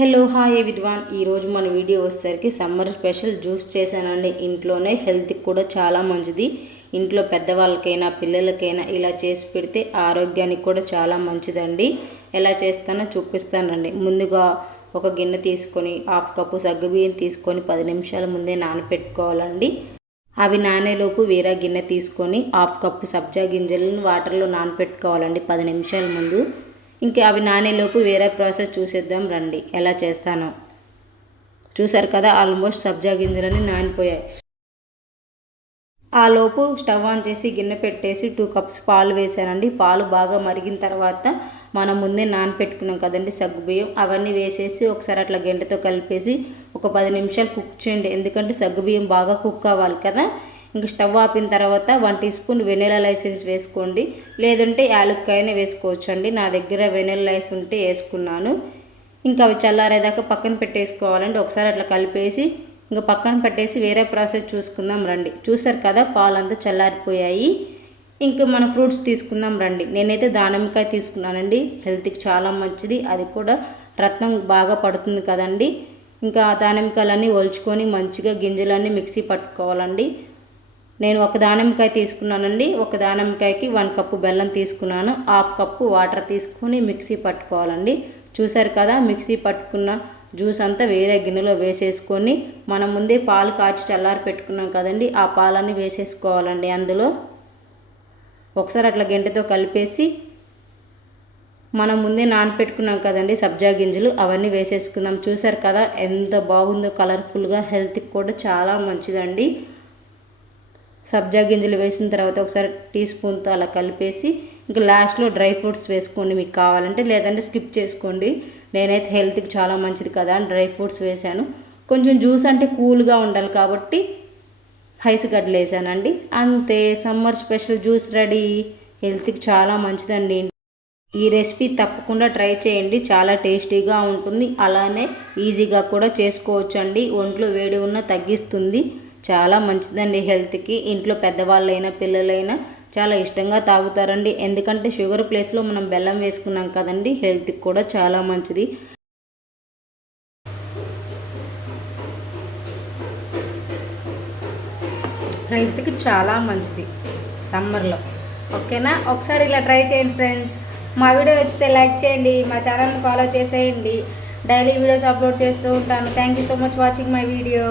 Hello hi everyone. ఈరోజు మన video వచ్చేసరికి సమ్మర్ స్పెషల్ జ్యూస్ చేశానండి. ఇంట్లోనే హెల్త్కి కూడా చాలా మంచిది. ఇంట్లో పెద్దవాళ్ళకైనా పిల్లలకైనా ఇలా చేసి పెడితే ఆరోగ్యానికి కూడా చాలా మంచిదండి. ఎలా చేస్తానో చూపిస్తానండి. ముందుగా ఒక గిన్నె తీసుకొని 1/2 కప్పు సగ్గుబియ్యం తీసుకొని 10 నిమిషాల ముందే నానపెట్టుకోవాలండి. అవి నానేలోపు వేరే గిన్నె తీసుకొని 1/2 కప్పు సబ్జా గింజలను వాటర్లో నానపెట్టుకోవాలండి 10 నిమిషాల ముందు. ఇంకా అవి నానేలోపు వేరే ప్రాసెస్ చూసేద్దాం రండి ఎలా చేస్తానో. చూసారు కదా, ఆల్మోస్ట్ సబ్జా గింజలన్నీ నానిపోయాయి. ఆ లోపు స్టవ్ ఆన్ చేసి గిన్నె పెట్టేసి 2 కప్స్ పాలు వేసానండి. పాలు బాగా మరిగిన తర్వాత మనం ముందే నానపెట్టుకున్నాం కదండి సగ్గుబియ్యం, అవన్నీ వేసేసి ఒకసారి అట్లా గంటతో కలిపేసి ఒక 10 నిమిషాలు కుక్ చేయండి. ఎందుకంటే సగ్గుబియ్యం బాగా కుక్ అవ్వాలి కదా. ఇంక స్టవ్ ఆపిన తర్వాత 1 టీ స్పూన్ వెనిలా లైసెన్స్ వేసుకోండి, లేదంటే యాలక్కాయనే వేసుకోవచ్చు అండి. నా దగ్గర వెనిలా లైస్ ఉంటే వేసుకున్నాను. ఇంకా అవి చల్లారేదాకా పక్కన పెట్టేసుకోవాలండి. ఒకసారి అట్లా కలిపేసి ఇంకా పక్కన పెట్టేసి వేరే ప్రాసెస్ చూసుకుందాం రండి. చూసారు కదా, పాలంతా చల్లారిపోయాయి. ఇంకా మన ఫ్రూట్స్ తీసుకుందాం రండి. నేనైతే దానిమ్మకాయ తీసుకున్నానండి, హెల్త్కి చాలా మంచిది. అది కూడా రత్నం బాగా పడుతుంది కదండి. ఇంకా దానిమ్మకాయలన్నీ ఒలుచుకొని మంచిగా గింజలన్నీ మిక్సీ పట్టుకోవాలండి. నేను ఒక దానిమ్మకాయ తీసుకున్నానండి. ఒక దానిమ్మకాయకి 1 కప్పు బెల్లం తీసుకున్నాను. 1/2 కప్పు వాటర్ తీసుకొని మిక్సీ పట్టుకోవాలండి. చూసారు కదా, మిక్సీ పట్టుకున్న జ్యూస్ అంతా వేరే గిన్నెలో వేసేసుకొని మనం ముందే పాలు కాచి చల్లారి పెట్టుకున్నాం కదండి, ఆ పాలన్నీ వేసేసుకోవాలండి. అందులో ఒకసారి అట్లా గంటతో కలిపేసి మనం ముందే నానపెట్టుకున్నాం కదండి సబ్జా గింజలు, అవన్నీ వేసేసుకుందాం. చూసారు కదా ఎంత బాగుందో కలర్ఫుల్గా, హెల్త్కి కూడా చాలా మంచిదండి. సబ్జా గింజలు వేసిన తర్వాత ఒకసారి టీ స్పూన్తో అలా కలిపేసి ఇంకా లాస్ట్లో డ్రై ఫ్రూట్స్ వేసుకోండి మీకు కావాలంటే, లేదంటే స్కిప్ చేసుకోండి. నేనైతే హెల్త్కి చాలా మంచిది కదా అని డ్రై ఫ్రూట్స్ వేసాను. కొంచెం జ్యూస్ అంటే కూల్గా ఉండాలి కాబట్టి ఐస్ గడ్డలు వేసానండి. అంతే, సమ్మర్ స్పెషల్ జ్యూస్ రెడీ. హెల్త్కి చాలా మంచిదండి. ఈ రెసిపీ తప్పకుండా ట్రై చేయండి, చాలా టేస్టీగా ఉంటుంది. అలానే ఈజీగా కూడా చేసుకోవచ్చు అండి. ఒంట్లో వేడి ఉన్న తగ్గిస్తుంది, చాలా మంచిదండి హెల్త్కి. ఇంట్లో పెద్దవాళ్ళైనా పిల్లలైనా చాలా ఇష్టంగా తాగుతారండి. ఎందుకంటే షుగర్ ప్లేస్లో మనం బెల్లం వేసుకున్నాం కదండి, హెల్త్కి కూడా చాలా మంచిది. హెల్త్కి చాలా మంచిది సమ్మర్లో. ఓకేనా, ఒకసారి ఇలా ట్రై చేయండి ఫ్రెండ్స్. మా వీడియో నచ్చితే లైక్ చేయండి, మా ఛానల్ని ఫాలో చేసేయండి. డైలీ వీడియోస్ అప్లోడ్ చేస్తూ ఉంటాను. Thank you so much watching my video.